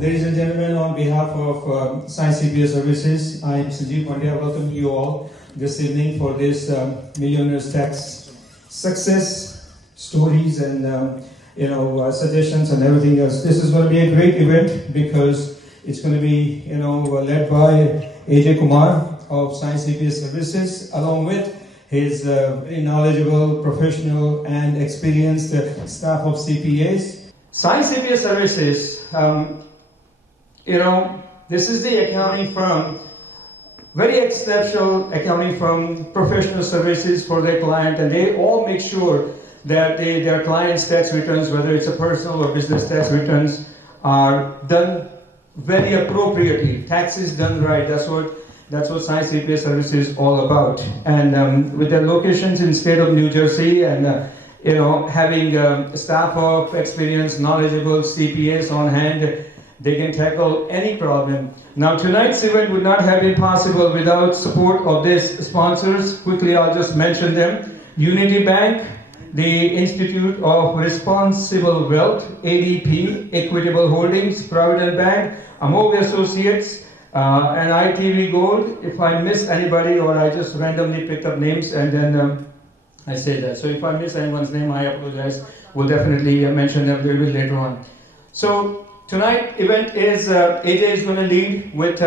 Ladies and gentlemen, on behalf of SAI CPA Services, I am Sanjeev Pandya. Welcome you all this evening for this Millionaire's Tax success stories and suggestions and everything else. This is going to be a great event because it's going to be led by AJ Kumar of SAI CPA Services, along with his very knowledgeable, professional, and experienced staff of CPAs. SAI CPA Services, this is the accounting firm, very exceptional accounting firm, professional services for their client, and they all make sure that their clients' tax returns, whether it's a personal or business tax returns, are done very appropriately. Taxes done right. That's what SAI CPA Services is all about. And with their locations in state of New Jersey and having a staff of experienced, knowledgeable CPAs on hand, they can tackle any problem. Now, tonight's event would not have been possible without support of these sponsors. Quickly, I'll just mention them. Unity Bank, the Institute of Responsible Wealth, ADP, Equitable Holdings, Provident Bank, Amog Associates, and ITV Gold. If I miss anybody or I just randomly picked up names and then I say that. So if I miss anyone's name, I apologize. We'll definitely mention them a little bit later on. So tonight event is AJ is going to lead with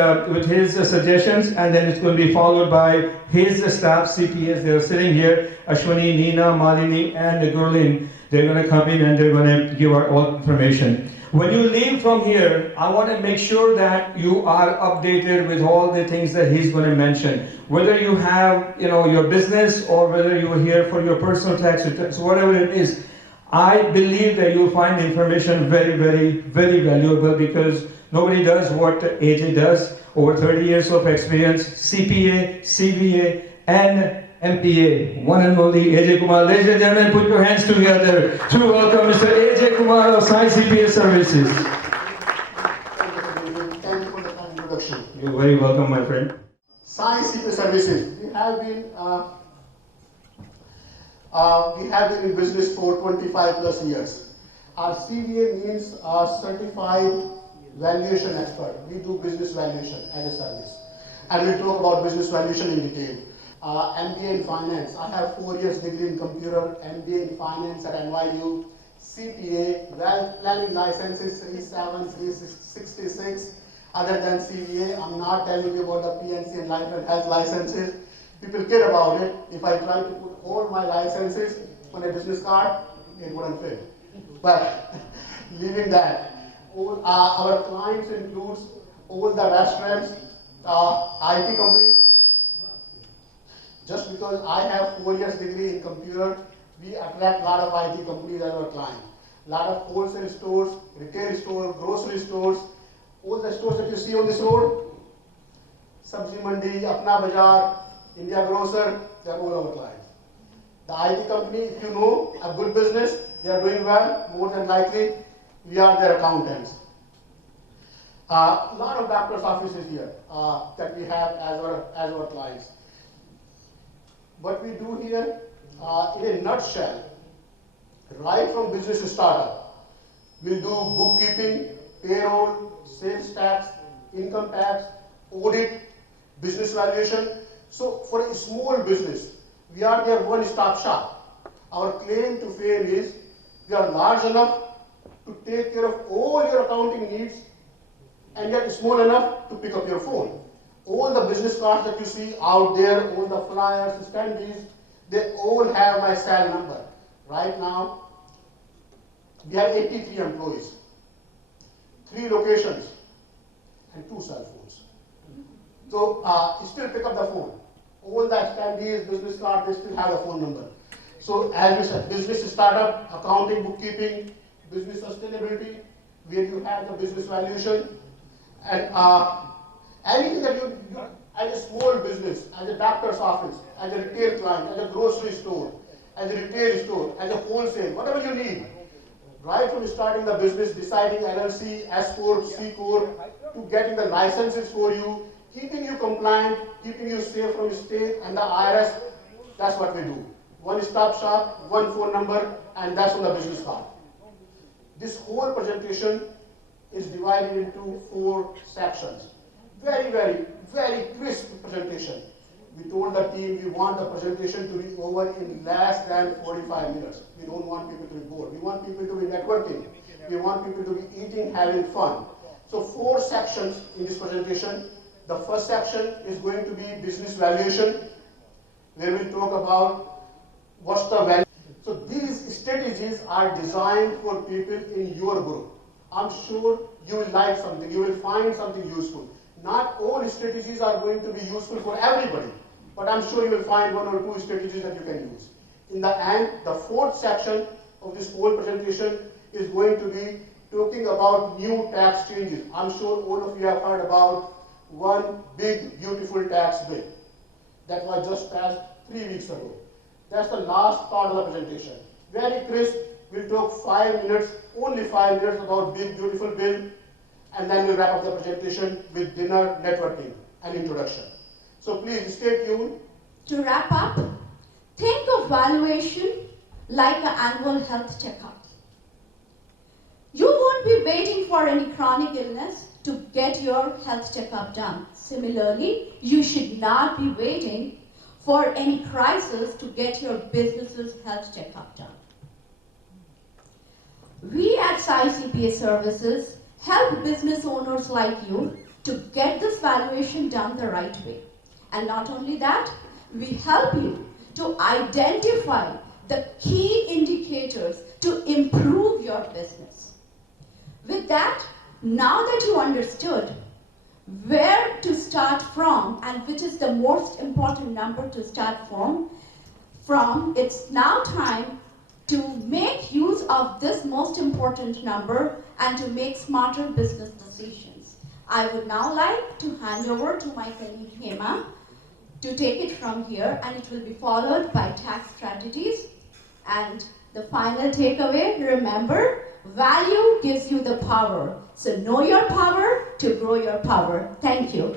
his suggestions, and then it's going to be followed by his staff CPAs. They're sitting here, Ashwini, Nina, Malini, and Gurleen. They're going to come in and they're going to give out all information. When you leave from here, I want to make sure that you are updated with all the things that he's going to mention. Whether you have, your business or whether you're here for your personal tax returns, whatever it is, I believe that you'll find the information very, very, very valuable because nobody does what AJ does. Over 30 years of experience, CPA, CVA, and MPA, one and only AJ Kumar. Ladies and gentlemen, put your hands together to welcome Mr. AJ Kumar of SAI CPA Services. Thank you for the kind introduction. You're very welcome, my friend. SAI CPA Services. We have been in business for 25 plus years. Our CVA means Certified Valuation Expert. We do business valuation as a service. And we'll talk about business valuation in detail. MBA in Finance. I have 4 years degree in computer, MBA in Finance at NYU, CPA, Wealth Planning Licenses 37, 366. Other than CVA, I'm not telling you about the PNC and Life and Health licenses. People care about it. If I try to put all my licenses on a business card, it wouldn't fit. But leaving that, all our clients includes all the restaurants, IT companies. Just because I have 4 years degree in computer, we attract a lot of IT companies as our client. A lot of wholesale stores, retail stores, grocery stores, all the stores that you see on this road, Sabzi Mandi, Apna Bazaar, India Grocer, they are all our clients. The IT company, if you know a good business, they are doing well, more than likely, we are their accountants. A lot of doctors' offices here that we have as our clients. What we do here, in a nutshell, right from business startup, we'll do bookkeeping, payroll, sales tax, income tax, audit, business valuation. So for a small business, we are their one-stop shop. Our claim to fame is we are large enough to take care of all your accounting needs and yet small enough to pick up your phone. All the business cards that you see out there, all the flyers, standees, they all have my cell number. Right now, we have 83 employees, 3 locations, and 2 cell phones. So still pick up the phone. All the standees, business cards, they still have a phone number. So as we said, business startup, accounting, bookkeeping, business sustainability, where you have the business valuation, and anything that you as a small business, as a doctor's office, as a retail client, as a grocery store, as a retail store, as a wholesale, whatever you need, right from starting the business, deciding LLC, S Corp, C Corp, to getting the licenses for you, keeping you compliant, keeping you safe from state and the IRS, that's what we do. One-stop shop, one phone number, and that's on the business card. This whole presentation is divided into 4 sections. Very, very, very crisp presentation. We told the team we want the presentation to be over in less than 45 minutes. We don't want people to be bored. We want people to be networking. We want people to be eating, having fun. So 4 sections in this presentation. The first section is going to be business valuation, where we talk about what's the value. So these strategies are designed for people in your group. I'm sure you will like something, you will find something useful. Not all strategies are going to be useful for everybody, but I'm sure you will find 1 or 2 strategies that you can use. In the end, the 4th section of this whole presentation is going to be talking about new tax changes. I'm sure all of you have heard about one big, beautiful tax bill that was just passed 3 weeks ago. That's the last part of the presentation. Very crisp. We'll talk 5 minutes, only 5 minutes about big, beautiful bill, and then we'll wrap up the presentation with dinner, networking, and introduction. So please stay tuned. To wrap up, think of valuation like an annual health checkup. You won't be waiting for any chronic illness to get your health checkup done. Similarly, you should not be waiting for any crisis to get your business's health checkup done. We at SAI CPA Services help business owners like you to get this valuation done the right way. And not only that, we help you to identify the key indicators to improve your business. With that, now that you understood where to start from and which is the most important number to start from, it's now time to make use of this most important number and to make smarter business decisions. I would now like to hand over to my colleague Hema to take it from here, and it will be followed by tax strategies. And the final takeaway, remember, value gives you the power. So know your power to grow your power. Thank you.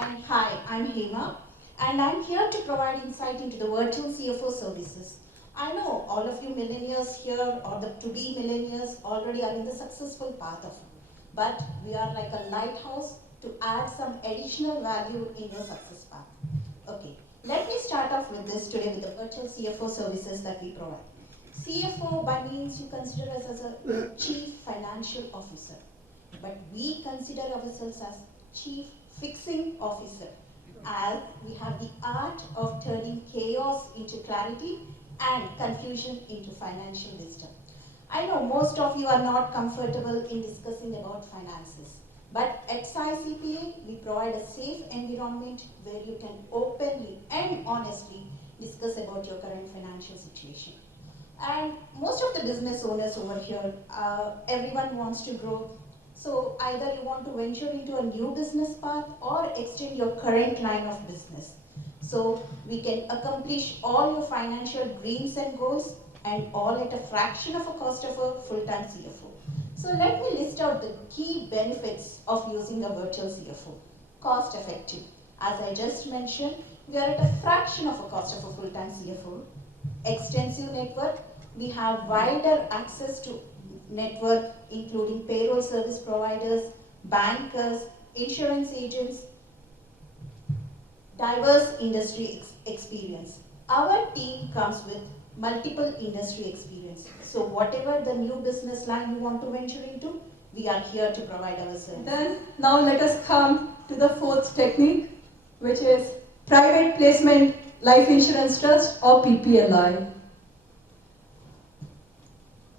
And hi, I'm Hema, and I'm here to provide insight into the virtual CFO services. I know all of you millionaires here or the to-be millionaires already are in the successful path of it, but we are like a lighthouse to add some additional value in your success path. Okay, let me start off with this today with the virtual CFO services that we provide. CFO by means you consider us as a Chief Financial Officer, but we consider ourselves as Chief Fixing Officer, as we have the art of turning chaos into clarity and confusion into financial wisdom. I know most of you are not comfortable in discussing about finances, but at SAI CPA, we provide a safe environment where you can openly and honestly discuss about your current financial situation. And most of the business owners over here, everyone wants to grow. So either you want to venture into a new business path or extend your current line of business. So we can accomplish all your financial dreams and goals, and all at a fraction of a cost of a full-time CFO. So let me list out the key benefits of using a virtual CFO. Cost effective. As I just mentioned, we are at a fraction of a cost of a full-time CFO. Extensive network. We have wider access to network, including payroll service providers, bankers, insurance agents, diverse industry experience. Our team comes with multiple industry experience. So whatever the new business line you want to venture into, we are here to provide our service. Then, now let us come to the 4th technique, which is private placement life insurance trust or PPLI.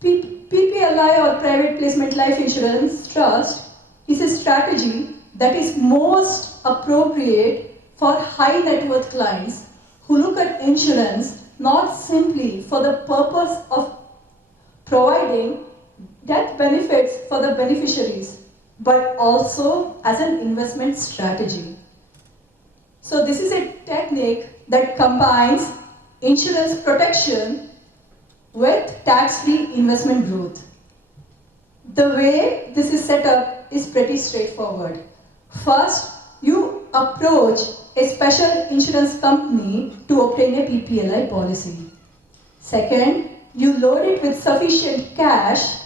PPLI or private placement life insurance trust is a strategy that is most appropriate for high net worth clients who look at insurance not simply for the purpose of providing death benefits for the beneficiaries, but also as an investment strategy. So this is a technique that combines insurance protection with tax-free investment growth. The way this is set up is pretty straightforward. First, you approach a special insurance company to obtain a PPLI policy. Second, you load it with sufficient cash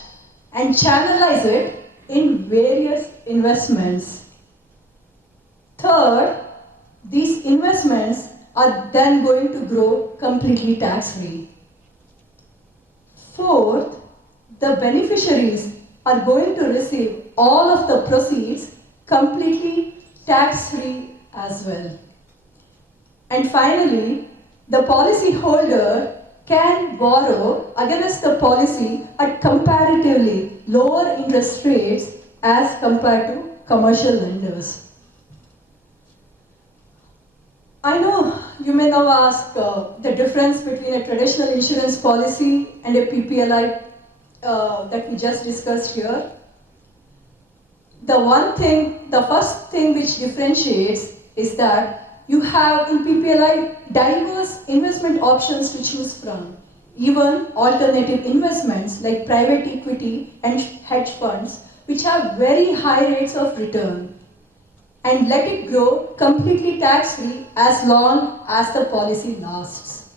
and channelize it in various investments. Third, these investments are then going to grow completely tax-free. Fourth, the beneficiaries are going to receive all of the proceeds completely tax-free as well. And finally, the policy holder can borrow against the policy at comparatively lower interest rates as compared to commercial lenders. I know you may now ask the difference between a traditional insurance policy and a PPLI that we just discussed here. The first thing which differentiates is that you have in PPLI diverse investment options to choose from, even alternative investments like private equity and hedge funds, which have very high rates of return, and let it grow completely tax-free as long as the policy lasts.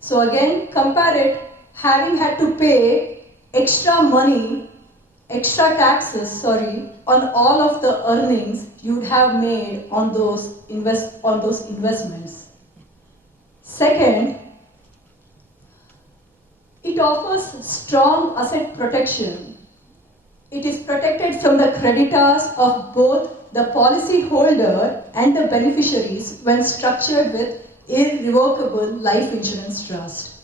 So again, compare it, having had to pay extra taxes, on all of the earnings you'd have made on those investments. Second, it offers strong asset protection. It is protected from the creditors of both the policy holder and the beneficiaries when structured with irrevocable life insurance trust.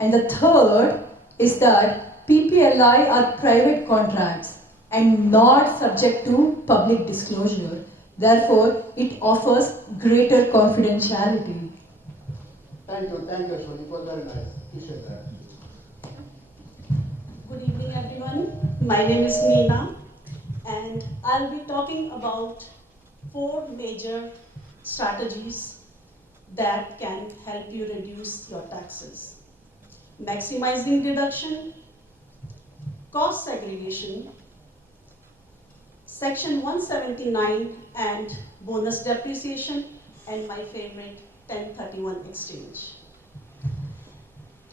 And the third is that PPLI are private contracts and not subject to public disclosure. Therefore, it offers greater confidentiality. Thank you, Ashwani. It was very nice. Appreciate that. Good evening, everyone. My name is Neena, and I'll be talking about 4 major strategies that can help you reduce your taxes. Maximizing deduction, cost segregation, Section 179 and bonus depreciation, and my favorite 1031 exchange.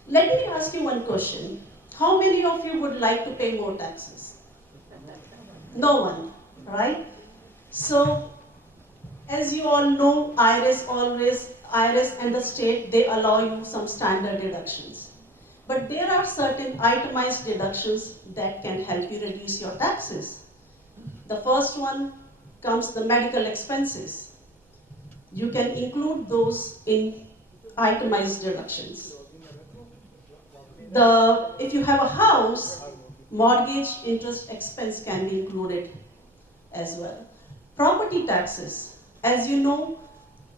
Let me ask you one question. How many of you would like to pay more taxes? No one, right? So, as you all know, IRS and the state, they allow you some standard deductions. But there are certain itemized deductions that can help you reduce your taxes. The first one comes the medical expenses. You can include those in itemized deductions. If you have a house, mortgage interest expense can be included as well. Property taxes, as you know,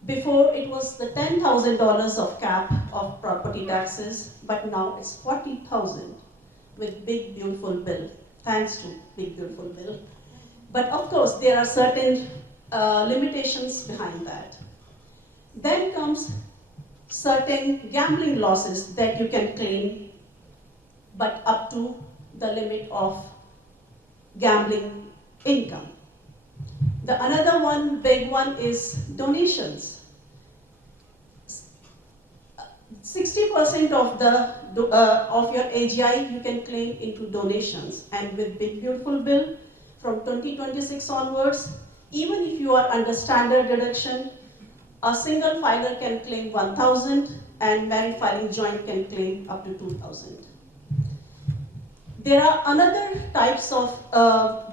before it was the $10,000 of cap of property taxes, but now it's $40,000 with big beautiful bill, thanks to big beautiful bill. But of course, there are certain limitations behind that. Then comes certain gambling losses that you can claim, but up to the limit of gambling income. Another one, big one, is donations. 60% of your AGI you can claim into donations, and with Big Beautiful Bill from 2026 onwards, even if you are under standard deduction, a single filer can claim 1,000 and married filing joint can claim up to 2,000. There are another types of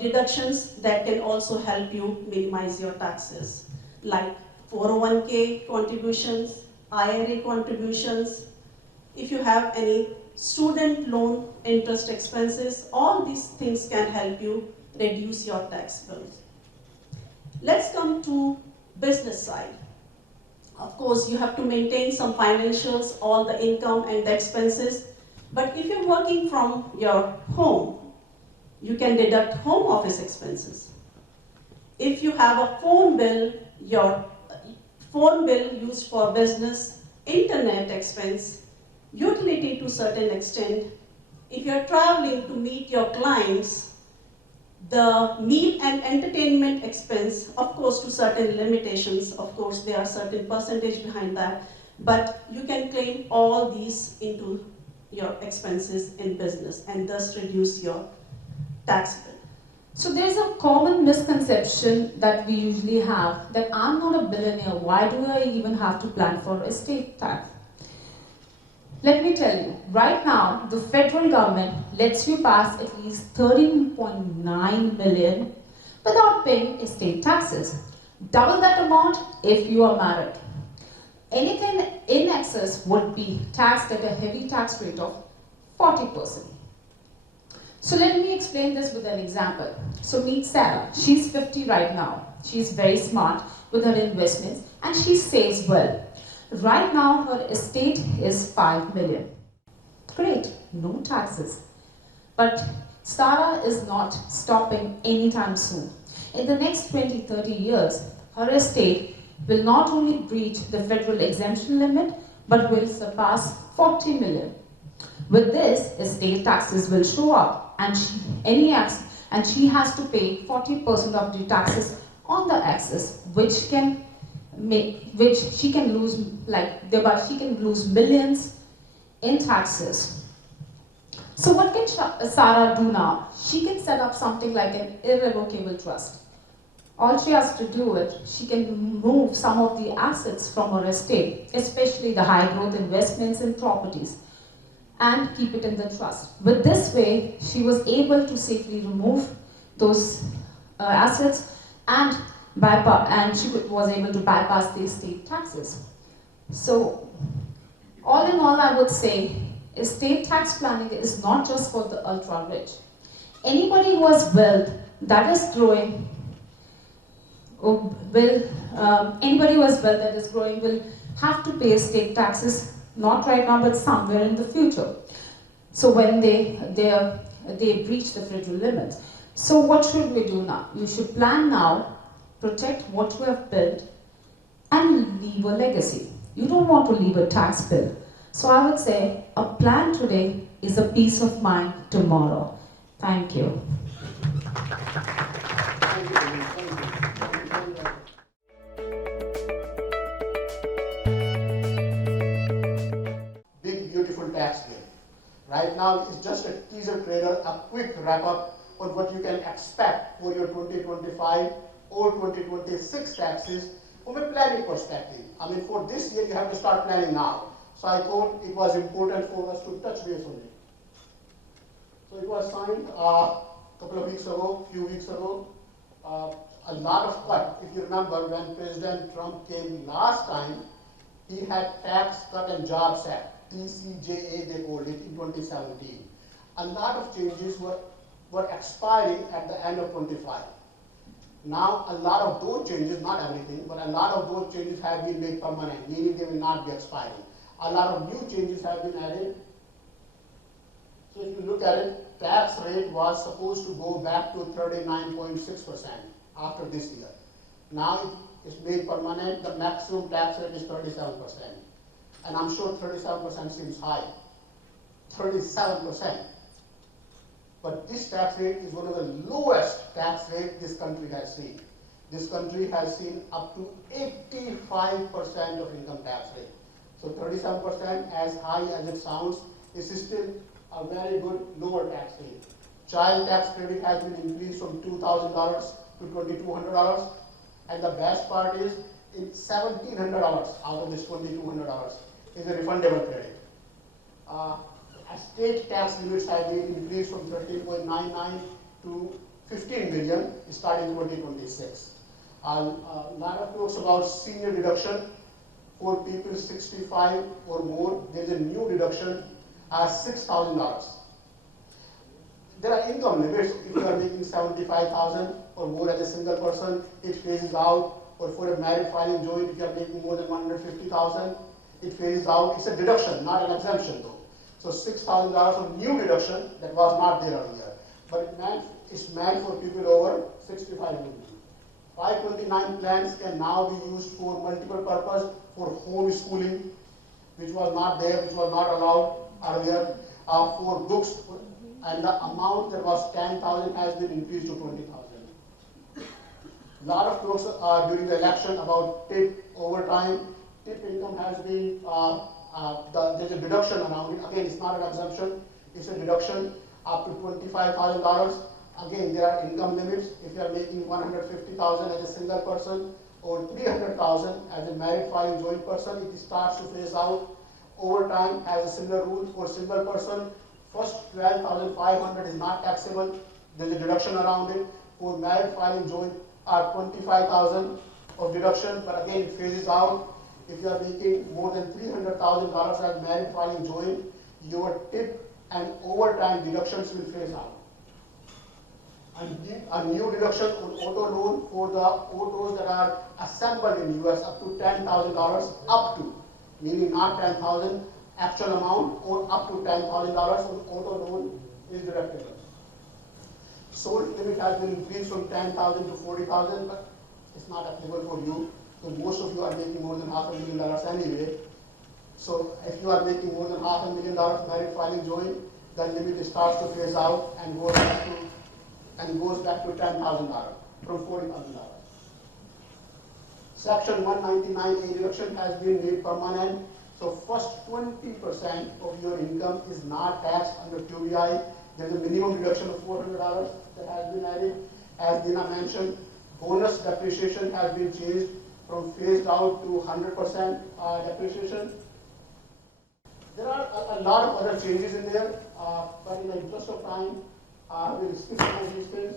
deductions that can also help you minimize your taxes, like 401k contributions, IRA contributions. If you have any student loan interest expenses, all these things can help you reduce your tax bills. Let's come to business side. Of course, you have to maintain some financials, all the income and the expenses. But if you're working from your home, you can deduct home office expenses. If you have a phone bill, your phone bill used for business, internet expense, utility to certain extent. If you're traveling to meet your clients, the meal and entertainment expense, of course, to certain limitations, of course, there are certain percentage behind that, but you can claim all these into your expenses in business and thus reduce your tax bill. So there's a common misconception that we usually have that I'm not a billionaire, why do I even have to plan for estate tax? Let me tell you, right now the federal government lets you pass at least 13.9 million without paying estate taxes. Double that amount if you are married. Anything in excess would be taxed at a heavy tax rate of 40%. So let me explain this with an example. So meet Sarah. She's 50 right now. She's very smart with her investments and she saves well. Right now her estate is 5 million. Great, no taxes. But Sarah is not stopping anytime soon. In the next 20-30 years, her estate will not only breach the federal exemption limit, but will surpass 40 million. With this, estate taxes will show up, and she has to pay 40% of the taxes on the excess, which she can lose, thereby she can lose millions in taxes. So what can Sarah do now? She can set up something like an irrevocable trust. All she has to do is, she can move some of the assets from her estate, especially the high growth investments in properties, and keep it in the trust. With this way, she was able to safely remove those assets and she was able to bypass the estate taxes. So, all in all, I would say, estate tax planning is not just for the ultra rich. Anybody who has wealth that is growing, anybody who has wealth that is growing will have to pay estate taxes, not right now, but somewhere in the future. So when they breach the federal limits. So what should we do now? You should plan now, protect what you have built, and leave a legacy. You don't want to leave a tax bill. So I would say a plan today is a peace of mind tomorrow. Thank you. Big, beautiful tax bill. Right now, it's just a teaser trailer, a quick wrap up on what you can expect for your 2025 or 2026 taxes from a planning perspective. I mean, for this year, you have to start planning now. So I thought it was important for us to touch base on it. So it was signed a couple of weeks ago, few weeks ago. A lot of cut. If you remember, when President Trump came last time, he had Tax Cut and Jobs Act, TCJA they called it, in 2017. A lot of changes were expiring at the end of 25. Now, a lot of those changes, not everything, but a lot of those changes have been made permanent, meaning they will not be expiring. A lot of new changes have been added. So if you look at it, tax rate was supposed to go back to 39.6% after this year. Now it's made permanent, the maximum tax rate is 37%. And I'm sure 37% seems high. 37%. But this tax rate is one of the lowest tax rates this country has seen. This country has seen up to 85% of income tax rate. So 37%, as high as it sounds, is still a very good lower tax rate. Child tax credit has been increased from $2,000 to $2,200. And the best part is, $1,700 out of this $2,200 is a refundable credit. State tax limits have been increased from 13.99 to 15 million starting 2026. A lot of talks about senior deduction for people 65 or more. There is a new deduction as $6,000. There are income limits. If you are making 75,000 or more as a single person, it phases out. Or for a married filing joint, if you are making more than 150,000, it phases out. It's a deduction, not an exemption though. So $6,000 of new deduction that was not there earlier. But it's meant for people over 65 years. 529 plans can now be used for multiple purpose, for homeschooling, which was not there, which was not allowed earlier, for books, and the amount that was 10,000 has been increased to 20,000. A lot of talks during the election about tip overtime. Tip income has been there's a deduction around it. Again, it's not an exemption, it's a deduction up to $25,000. Again, there are income limits. If you are making $150,000 as a single person or $300,000 as a married filing joint person, it starts to phase out. Over time, has a similar rule for single person. First $12,500 is not taxable. There's a deduction around it. For married filing joint are $25,000 of deduction, but again it phases out. If you are making more than $300,000 as married filing joint, your tip and overtime deductions will phase out. A new deduction on auto loan for the autos that are assembled in US up to $10,000, up to, meaning not 10,000 actual amount, or up to $10,000 on auto loan is deductible. Sold limit has been increased from 10,000 to 40,000, but it's not applicable for you. So most of you are making more than $500,000 anyway. So if you are making more than $500,000 married filing joint, the limit starts to phase out and goes back to $10,000 from $40,000. Section 199A reduction has been made permanent. So first 20% of your income is not taxed under QBI. There's a minimum reduction of $400 that has been added. As Dina mentioned, bonus depreciation has been changed from phased out to 100% depreciation. There are a lot of other changes in there, but in the interest of time, we'll skip some of these things.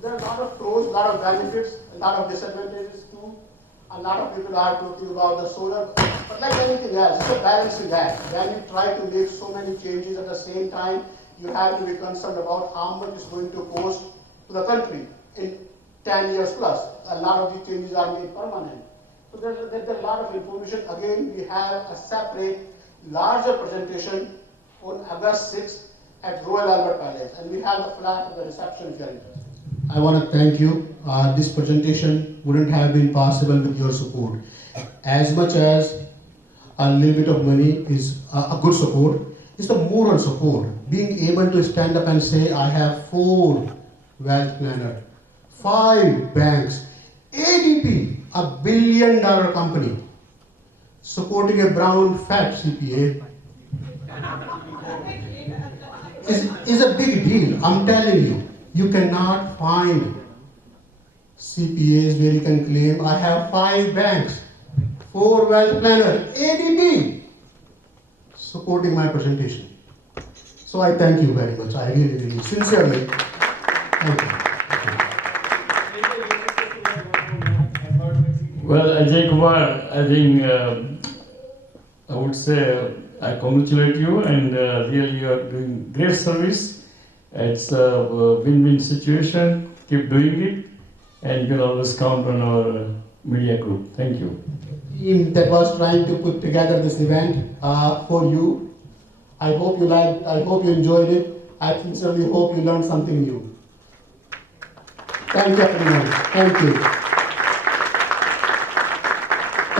There are a lot of pros, a lot of benefits, a lot of disadvantages too. A lot of people are talking about the solar, but like anything else, it's a balancing act. When you try to make so many changes at the same time, you have to be concerned about how much it's going to cost to the country in 10 years plus. A lot of these changes are made permanent. So there's a lot of information. Again, we have a separate, larger presentation on August 6th at Royal Albert Palace, and we have the flat of the reception if you're interested. I want to thank you. This presentation wouldn't have been possible with your support. As much as a little bit of money is a good support, it's the moral support. Being able to stand up and say, I have 4 wealth planners, 5 banks, ADP, a $1 billion company, supporting a brown fat CPA is a big deal. I'm telling you, you cannot find CPAs where you can claim, I have 5 banks, 4 wealth planners, ADP, supporting my presentation. So I thank you very much. I really, sincerely, thank you. Well, Ajay Kumar, I think I would say I congratulate you, and really you are doing great service. It's a win-win situation. Keep doing it, and you can always count on our media group. Thank you. Team that was trying to put together this event for you. I hope you liked, I hope you enjoyed it. I sincerely hope you learned something new. Thank you everyone. Thank you.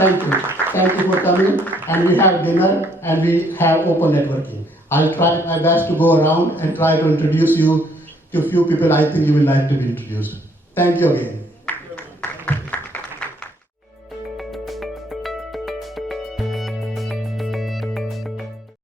Thank you. Thank you for coming. And we have dinner and we have open networking. I'll try my best to go around and try to introduce you to a few people I think you will like to be introduced. Thank you again.